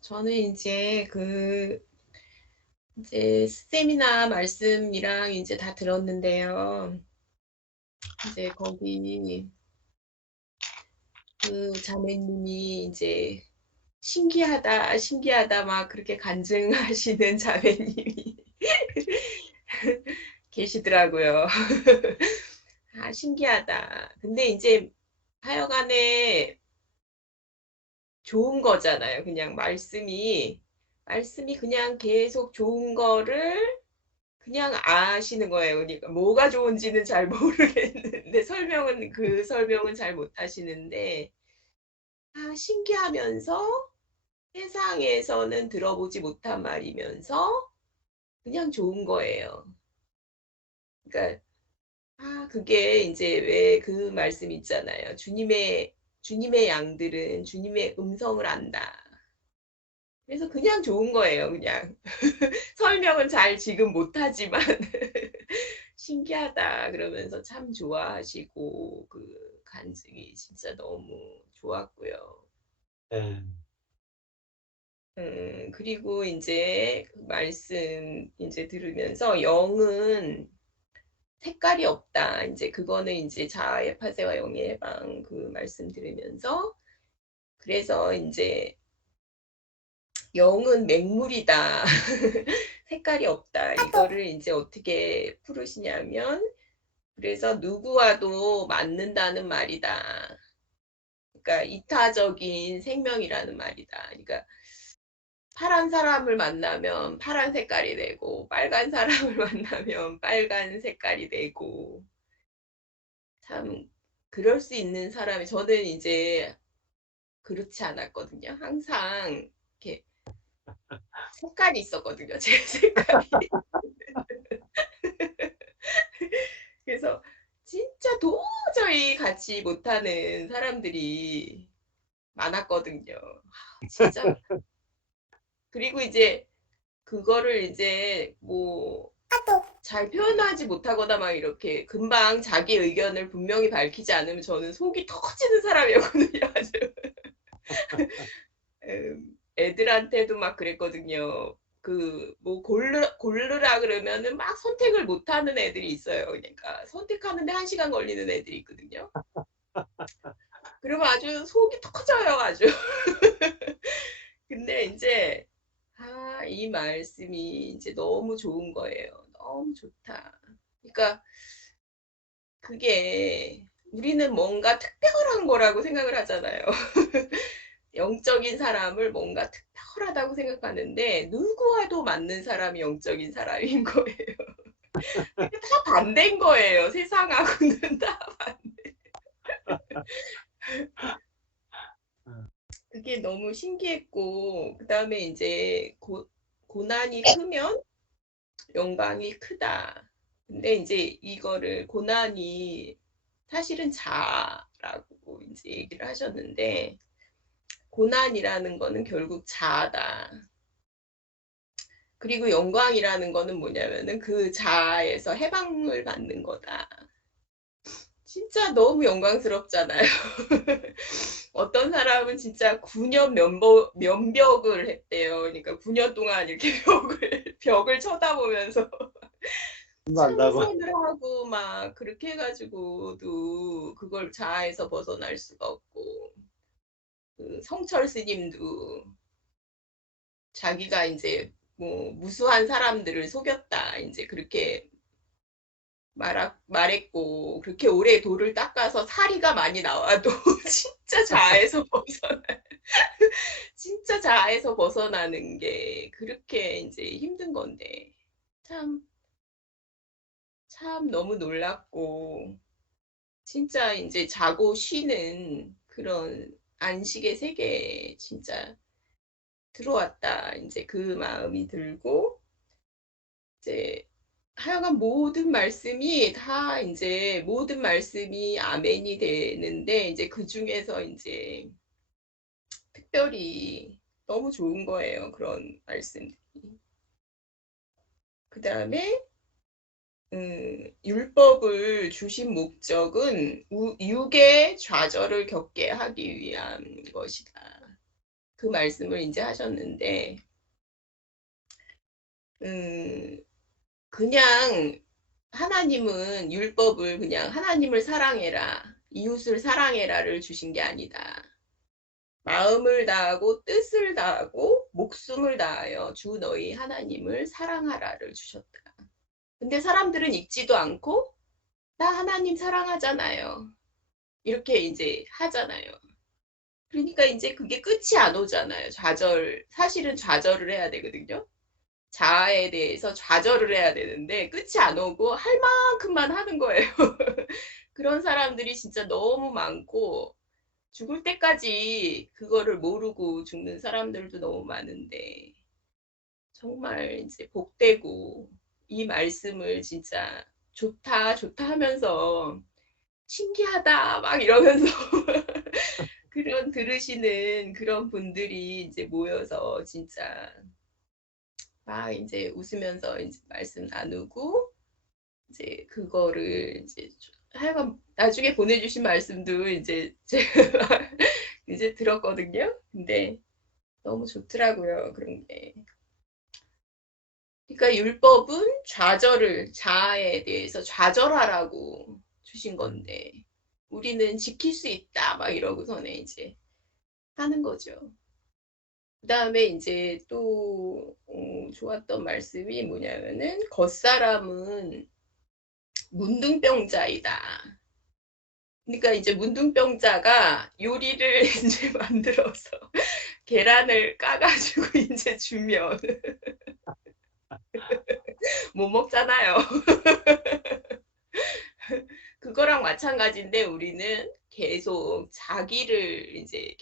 저는 이제 세미나 말씀이랑 이제 다 들었는데요. 이제 거기 그 자매님이 이제 신기하다, 신기하다 막 그렇게 간증하시는 자매님이 계시더라고요. 아, 신기하다. 근데 이제 하여간에 좋은 거잖아요. 그냥 말씀이 그냥 계속 좋은 거를 그냥 아시는 거예요. 그러니까 뭐가 좋은지는 잘 모르겠는데 그 설명은 잘 못하시는데 아, 신기하면서 세상에서는 들어보지 못한 말이면서 그냥 좋은 거예요. 그러니까 그게 이제 왜 그 말씀 있잖아요. 주님의 양들은 주님의 음성을 안다. 그래서 그냥 좋은 거예요. 그냥 설명은 잘 지금 못하지만 신기하다 그러면서 참 좋아하시고 그 간증이 진짜 너무 좋았고요. 예. 그리고 이제 그 말씀 이제 들으면서 영은 색깔이 없다. 이제 그거는 이제 자아의 파쇄와 영의 해방 그 말씀 들으면서 그래서 이제 영은 맹물이다. 색깔이 없다. 이거를 이제 어떻게 풀으시냐면 그래서 누구와도 맞는다는 말이다. 그러니까 이타적인 생명이라는 말이다. 그러니까 파란 사람을 만나면 파란 색깔이 되고 빨간 사람을 만나면 빨간 색깔이 되고 참 그럴 수 있는 사람이 저는 이제 그렇지 않았거든요. 항상 이렇게 색깔이 있었거든요. 제 색깔이. 그래서 진짜 도저히 같이 못하는 사람들이 많았거든요. 진짜. 그리고 이제 그거를 이제 뭐 잘 표현하지 못하거나 막 이렇게 금방 자기 의견을 분명히 밝히지 않으면 저는 속이 터지는 사람이었거든요. 아주. 애들한테도 막 그랬거든요. 그 뭐 고르라 그러면은 막 선택을 못하는 애들이 있어요. 그러니까 선택하는데 1시간 걸리는 애들이 있거든요. 그러면 아주 속이 터져요, 아주. 근데 이제 이 말씀이 이제 너무 좋은 거예요. 너무 좋다. 그러니까 그게 우리는 뭔가 특별한 거라고 생각을 하잖아요. 영적인 사람을 뭔가 특별하다고 생각하는데 누구와도 맞는 사람이 영적인 사람인 거예요. 그게 다 반대인 거예요. 세상하고는 다 반대. 그게 너무 신기했고 그다음에 이제 고난이 크면 영광이 크다. 근데 이제 이거를 고난이 사실은 자아라고 이제 얘기를 하셨는데 고난이라는 거는 결국 자아다. 그리고 영광이라는 거는 뭐냐면은 그 자아에서 해방을 받는 거다. 진짜 너무 영광스럽잖아요. 어떤 사람은 진짜 9년 면벽을 했대요. 그러니까 9년 동안 이렇게 벽을 쳐다보면서 한다고. 참선을 하고 막 그렇게 해가지고도 그걸 자아에서 벗어날 수가 없고 그 성철 스님도 자기가 이제 뭐 무수한 사람들을 속였다 이제 그렇게 말했고 그렇게 오래 돌을 닦아서 사리가 많이 나와도 진짜 자아에서 진짜 자아에서 벗어나는 게 그렇게 이제 힘든 건데 참 참 너무 놀랍고 진짜 이제 자고 쉬는 그런 안식의 세계에 진짜 들어왔다. 이제 그 마음이 들고 이제 하여간 모든 말씀이 아멘이 되는데 이제 그 중에서 이제 특별히 너무 좋은 거예요. 그런 말씀들이. 그 다음에 율법을 주신 목적은 육의 좌절을 겪게 하기 위한 것이다. 그 말씀을 이제 하셨는데, 그냥 하나님은 율법을 그냥 하나님을 사랑해라, 이웃을 사랑해라를 주신 게 아니다. 마음을 다하고 뜻을 다하고 목숨을 다하여 주 너희 하나님을 사랑하라를 주셨다. 근데 사람들은 읽지도 않고 나 하나님 사랑하잖아요. 이렇게 이제 하잖아요. 그러니까 이제 그게 끝이 안 오잖아요. 좌절, 사실은 좌절을 해야 되거든요. 자아에 대해서 좌절을 해야 되는데 끝이 안 오고 할 만큼만 하는 거예요. 그런 사람들이 진짜 너무 많고 죽을 때까지 그거를 모르고 죽는 사람들도 너무 많은데 정말 이제 복되고 이 말씀을 진짜 좋다 좋다 하면서 신기하다 막 이러면서 그런 들으시는 그런 분들이 이제 모여서 진짜 막 이제 웃으면서 이제 말씀 나누고 이제 그거를 이제 하여간 나중에 보내주신 말씀도 이제 제가 이제 들었거든요. 근데 너무 좋더라고요. 그런 게. 그러니까 율법은 좌절을 자아에 대해서 좌절하라고 주신 건데 우리는 지킬 수 있다 막 이러고서는 이제 하는 거죠. 그 다음에 이제 또 좋았던 말씀이 뭐냐면은 겉사람은 문둥병자이다. 그러니까 이제 문둥병자가 요리를 이제 만들어서 계란을 까가지고 이제 주면 못 먹잖아요. 그거랑 마찬가지인데 우리는 계속 자기를 이제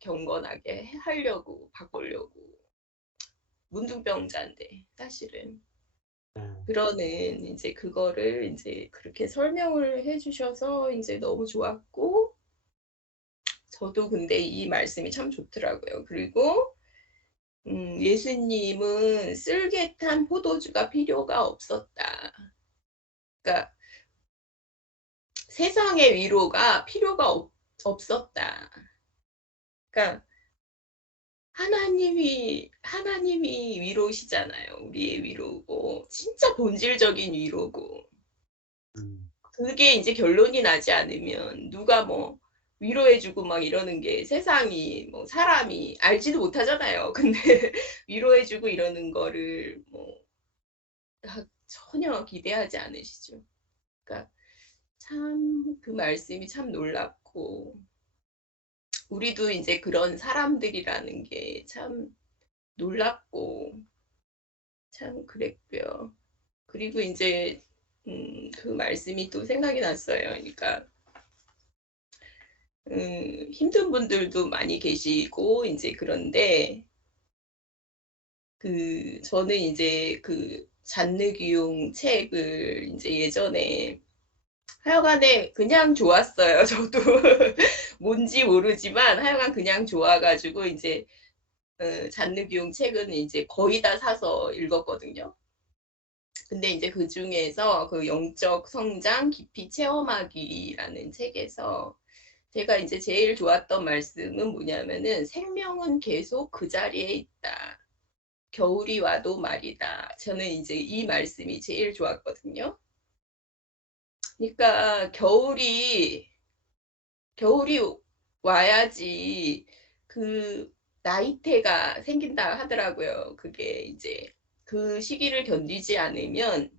경건하게 하려고 바꾸려고 문둥병자인데 사실은 네. 그러는 이제 그거를 이제 그렇게 설명을 해주셔서 이제 너무 좋았고 저도 근데 이 말씀이 참 좋더라고요. 그리고 예수님은 쓸개 탄 포도주가 필요가 없었다. 그러니까 세상의 위로가 필요가 없었다. 그러니까 하나님이 위로시잖아요. 우리의 위로고 진짜 본질적인 위로고 음, 그게 이제 결론이 나지 않으면 누가 뭐 위로해주고 막 이러는 게 세상이 뭐 사람이 알지도 못하잖아요. 근데 위로해주고 이러는 거를 뭐 전혀 기대하지 않으시죠. 그러니까 참 그 말씀이 참 놀랍고 우리도 이제 그런 사람들이라는 게 참 놀랍고 참 그랬고요. 그리고 이제 그 말씀이 또 생각이 났어요. 그러니까 힘든 분들도 많이 계시고 이제 그런데 그 저는 이제 그 잔느귀용 책을 이제 예전에 하여간에 그냥 좋았어요. 저도 뭔지 모르지만 하여간 그냥 좋아가지고 이제 잔느귀용 책은 이제 거의 다 사서 읽었거든요. 근데 이제 그 중에서 그 영적 성장 깊이 체험하기라는 책에서 제가 이제 제일 좋았던 말씀은 뭐냐면은 생명은 계속 그 자리에 있다. 겨울이 와도 말이다. 저는 이제 이 말씀이 제일 좋았거든요. 그러니까 겨울이 와야지 그 나이테가 생긴다 하더라고요. 그게 이제 그 시기를 견디지 않으면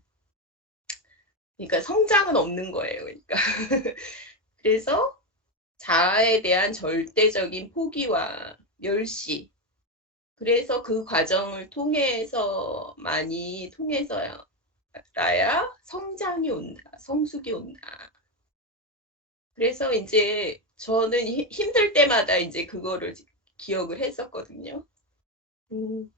그러니까 성장은 없는 거예요. 그러니까 그래서 자아에 대한 절대적인 포기와 멸시 그래서 그 과정을 통해서 많이 통해서야 성장이 온다, 성숙이 온다. 그래서 이제 저는 힘들 때마다 이제 그거를 기억을 했었거든요. 음,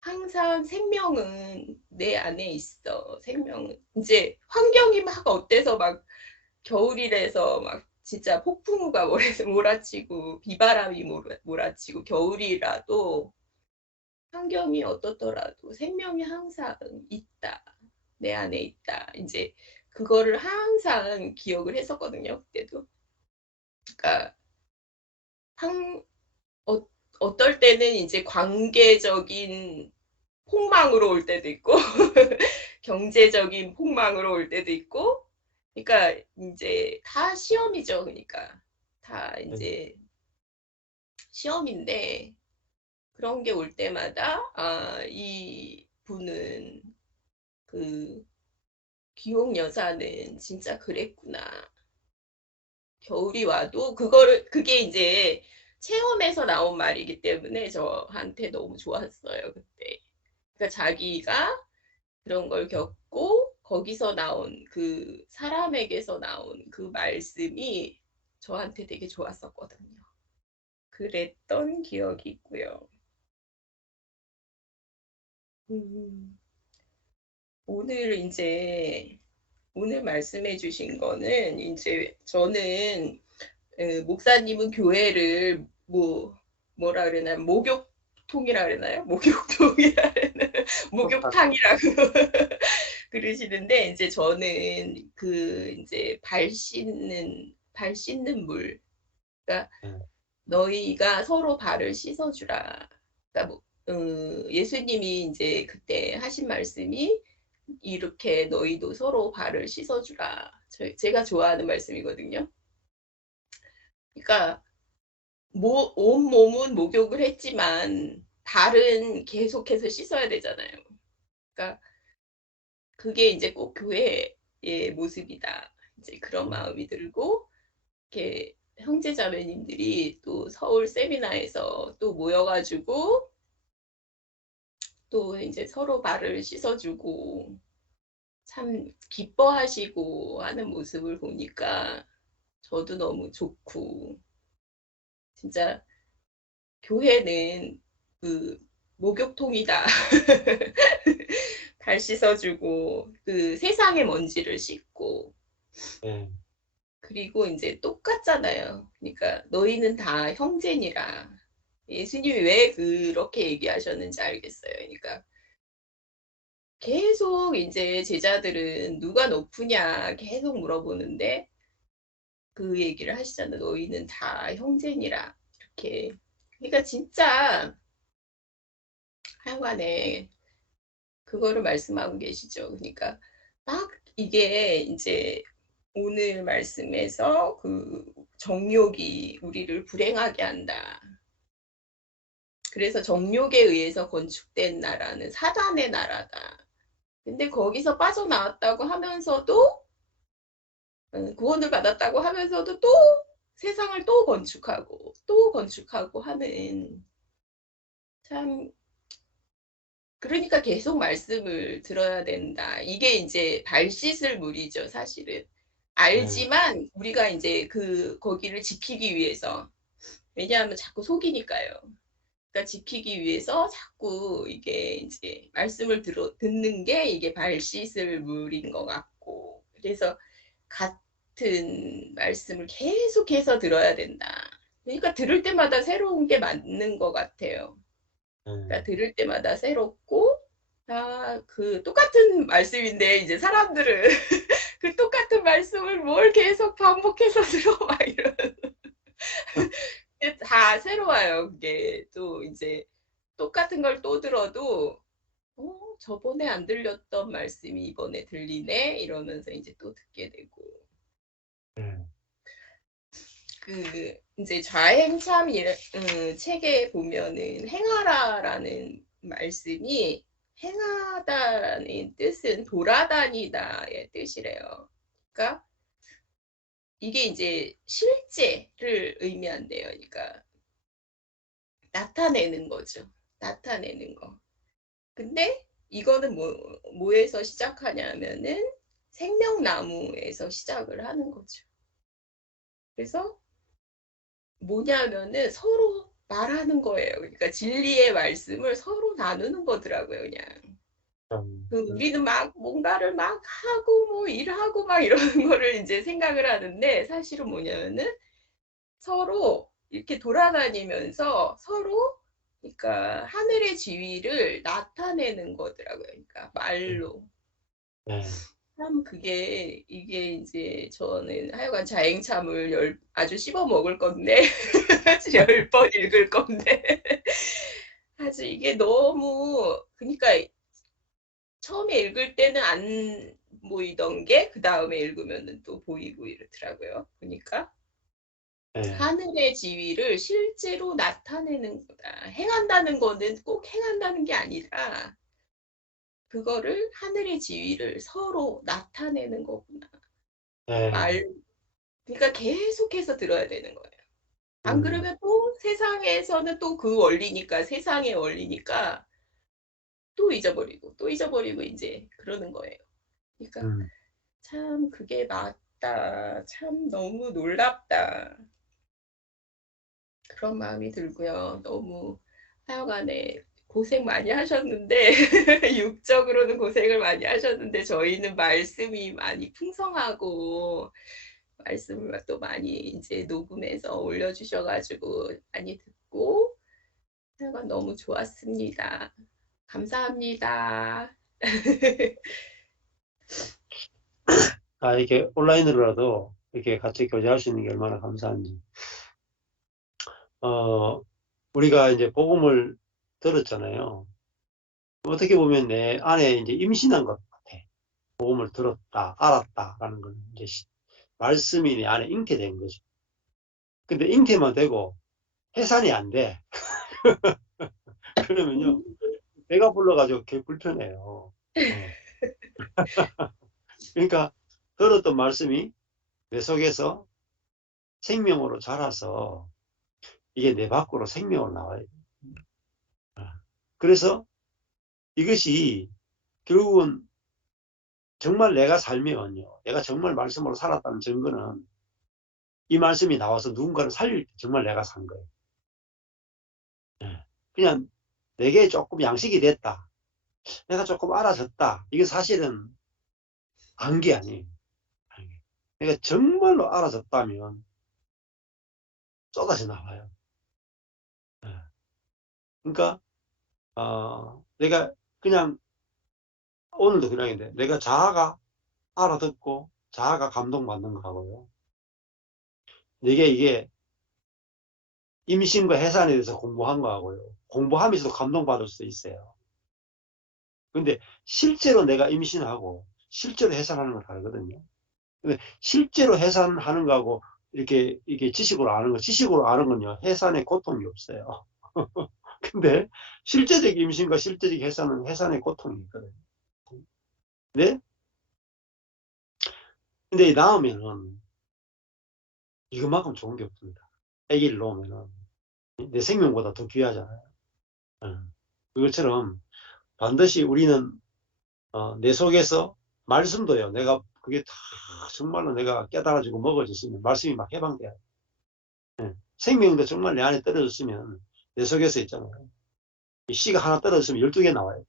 항상 생명은 내 안에 있어. 생명은 이제 환경이 막 어때서 막 겨울이라서 막 진짜 폭풍우가 몰아치고 비바람이 몰아치고 겨울이라도 환경이 어떻더라도 생명이 항상 있다. 내 안에 있다. 이제 그거를 항상 기억을 했었거든요. 그때도. 그러니까 한, 어, 어떨 때는 이제 관계적인 폭망으로 올 때도 있고 경제적인 폭망으로 올 때도 있고 그러니까 이제 다 시험이죠. 그러니까 다 네. 이제 시험인데 그런 게 올 때마다 이 분은 그 귀용 여사는 진짜 그랬구나. 겨울이 와도 그게 이제 체험에서 나온 말이기 때문에 저한테 너무 좋았어요, 그때. 그러니까 자기가 그런 걸 겪고 거기서 나온 그 사람에게서 나온 그 말씀이 저한테 되게 좋았었거든요. 그랬던 기억이 있고요. 음, 오늘 이제 오늘 말씀해 주신 거는 이제 저는 목사님은 교회를 뭐라 그러나 목욕통이라 그러나요? 목욕통이라 그러나 목욕탕이라고 그러시는데 이제 저는 그 이제 발 씻는 물 그러니까 네. 너희가 서로 발을 씻어주라. 그러니까 예수님이 이제 그때 하신 말씀이 이렇게 너희도 서로 발을 씻어주라. 제가 좋아하는 말씀이거든요. 그러니까 온 몸은 목욕을 했지만 발은 계속해서 씻어야 되잖아요. 그러니까 그게 이제 꼭 교회의 모습이다. 이제 그런 음, 마음이 들고 이렇게 형제자매님들이 또 서울 세미나에서 또 모여가지고 또 이제 서로 발을 씻어주고 참 기뻐하시고 하는 모습을 보니까 저도 너무 좋고 진짜 교회는 그 목욕통이다. 발 씻어주고 그 세상의 먼지를 씻고 네. 그리고 이제 똑같잖아요. 그러니까 너희는 다 형제니라. 예수님이 왜 그렇게 얘기하셨는지 알겠어요. 그러니까 계속 이제 제자들은 누가 높으냐 계속 물어보는데 그 얘기를 하시잖아요. 너희는 다 형제니라. 이렇게. 그러니까 진짜 하여간에 그거를 말씀하고 계시죠. 그러니까 막 이게 이제 오늘 말씀에서 그 정욕이 우리를 불행하게 한다. 그래서 정욕에 의해서 건축된 나라는 사단의 나라다. 근데 거기서 빠져나왔다고 하면서도 구원을 받았다고 하면서도 또 세상을 또 건축하고 하는 참 그러니까 계속 말씀을 들어야 된다. 이게 이제 발 씻을 물이죠, 사실은. 네. 알지만 우리가 이제 거기를 지키기 위해서 왜냐하면 자꾸 속이니까요. 그러니까 지키기 위해서 자꾸 이게 이제 말씀을 듣는 게 이게 발 씻을 물인 것 같고 그래서 같은 말씀을 계속해서 들어야 된다. 그러니까 들을 때마다 새로운 게 맞는 것 같아요. 그러니까 네. 들을 때마다 새롭고 그 똑같은 말씀인데 이제 사람들은 그 똑같은 말씀을 뭘 계속 반복해서 들어 막 이런 다 새로워요. 그게 또 이제 똑같은 걸 또 들어도 저번에 안 들렸던 말씀이 이번에 들리네 이러면서 이제 또 듣게 되고 네. 그 이제 좌행참 책에 보면은 행하라라는 말씀이 행하다라는 뜻은 돌아다니다의 뜻이래요. 그러니까 이게 이제 실제를 의미한대요. 그러니까 나타내는 거죠. 나타내는 거. 근데 이거는 뭐에서 시작하냐면은 생명나무에서 시작을 하는 거죠. 그래서 뭐냐면은 서로 말하는 거예요. 그러니까 진리의 말씀을 서로 나누는 거더라고요, 그냥. 우리는 막 뭔가를 막 하고 뭐 일하고 막 이러는 거를 이제 생각을 하는데 사실은 뭐냐면은 서로 이렇게 돌아다니면서 서로 그러니까 하늘의 지위를 나타내는 거더라고요. 그러니까 말로. 네. 참 이게 이제 저는 하여간 자행참을 아주 씹어 먹을 건데 10번 읽을 건데. 아주 이게 너무, 그러니까 처음에 읽을 때는 안 보이던 게 그 다음에 읽으면 또 보이고 이렇더라고요. 그러니까 예, 하늘의 지위를 실제로 나타내는 거다. 행한다는 거는 꼭 행한다는 게 아니라 그거를 하늘의 지위를 서로 나타내는 거구나. 예, 말 그러니까 계속해서 들어야 되는 거예요. 안 음, 그러면 또 세상에서는 또 그 원리니까 세상의 원리니까 또 잊어버리고 이제 그러는 거예요. 그러니까 음. 참 그게 맞다. 참 너무 놀랍다. 그런 마음이 들고요. 너무 하여간에 고생 많이 하셨는데 육적으로는 고생을 많이 하셨는데 저희는 말씀이 많이 풍성하고 말씀을 또 많이 이제 녹음해서 올려주셔가지고 많이 듣고 하여간 너무 좋았습니다. 감사합니다. 아, 이렇게 온라인으로라도 이렇게 같이 교제할 수 있는 게 얼마나 감사한지. 우리가 이제 복음을 들었잖아요. 어떻게 보면 내 안에 이제 임신한 것 같아. 복음을 들었다, 알았다라는 건 이제 말씀이 내 안에 잉태된 거죠. 근데 잉태만 되고 해산이 안 돼. 그러면요, 배가 불러가지고 개 불편해요. 어. 그러니까 들었던 말씀이 내 속에서 생명으로 자라서 이게 내 밖으로 생명으로 나와요. 그래서 이것이 결국은 정말 내가 살면요, 내가 정말 말씀으로 살았다는 증거는 이 말씀이 나와서 누군가를 살릴 때 정말 내가 산 거예요. 예. 그냥 내게 조금 양식이 됐다. 내가 조금 알아졌다. 이게 사실은 안게 아니에요. 내가 정말로 알아졌다면 쏟아져 나와요. 예. 그러니까 내가 그냥 오늘도 그냥인데 내가 자아가 알아듣고 자아가 감동받는 거하고요. 이게 임신과 해산에 대해서 공부한 거하고요. 공부하면서도 감동받을 수도 있어요. 근데 실제로 내가 임신하고 실제로 해산하는 건 다르거든요. 근데 실제로 해산하는 거하고 이렇게 지식으로 아는 거, 지식으로 아는 건요, 해산에 고통이 없어요. 근데 실제적 임신과 실제적 해산은 해산의 고통이 있거든요. 네? 근데 낳으면은 이것만큼 좋은 게 없습니다. 아기를 놓으면은 내 생명보다 더 귀하잖아요. 그것처럼 반드시 우리는 내 속에서 말씀도요. 내가 그게 다 정말로 내가 깨달아지고 먹어졌으면 말씀이 막 해방돼요. 생명도 정말 내 안에 떨어졌으면 내 속에서 있잖아요. 이 씨가 하나 떨어졌으면 12개 나와요.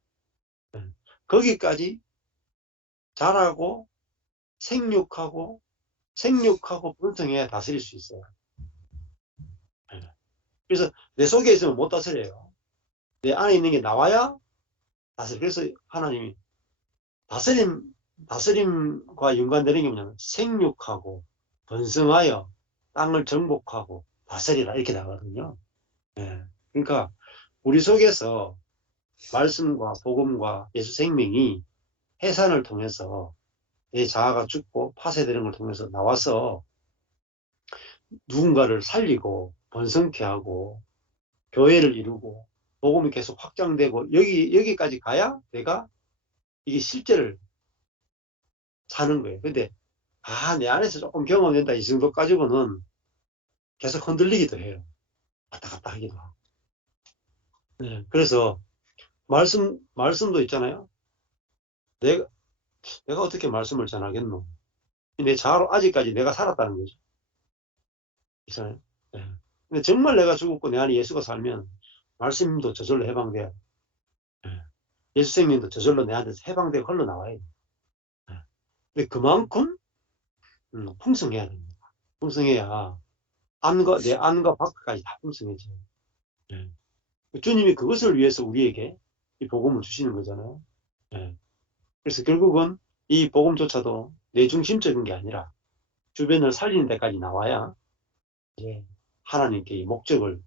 예. 거기까지 자라고 생육하고 번성해야 다스릴 수 있어요. 예. 그래서 내 속에 있으면 못 다스려요. 내 안에 있는 게 나와야 다스려. 그래서 하나님이 다스림과 연관되는 게 뭐냐면 생육하고 번성하여 땅을 정복하고 다스리라 이렇게 나가거든요. 예. 그러니까 우리 속에서 말씀과 복음과 예수 생명이 해산을 통해서 내 자아가 죽고 파쇄되는 걸 통해서 나와서 누군가를 살리고 번성케 하고 교회를 이루고 복음이 계속 확장되고 여기까지 가야 내가 이게 실제를 사는 거예요. 근데 내 안에서 조금 경험된다 이 정도 가지고는 계속 흔들리기도 해요. 왔다 갔다 하기도 하고. 네, 그래서 말씀도 있잖아요. 내가 어떻게 말씀을 전하겠노? 내 자아로 아직까지 내가 살았다는 거죠. 있잖아요. 네. 근데 정말 내가 죽었고 내 안에 예수가 살면 말씀도 저절로 해방돼요. 네. 예수 생명도 저절로 내 안에서 해방되고 흘러나와요. 네. 근데 그만큼 풍성해야 됩니다. 풍성해야 내 안과 밖까지 다 풍성해져요. 네. 주님이 그것을 위해서 우리에게 이 복음을 주시는 거잖아요. 네. 그래서 결국은 이 복음조차도 내 중심적인 게 아니라 주변을 살리는 데까지 나와야 이제 하나님께 이 목적을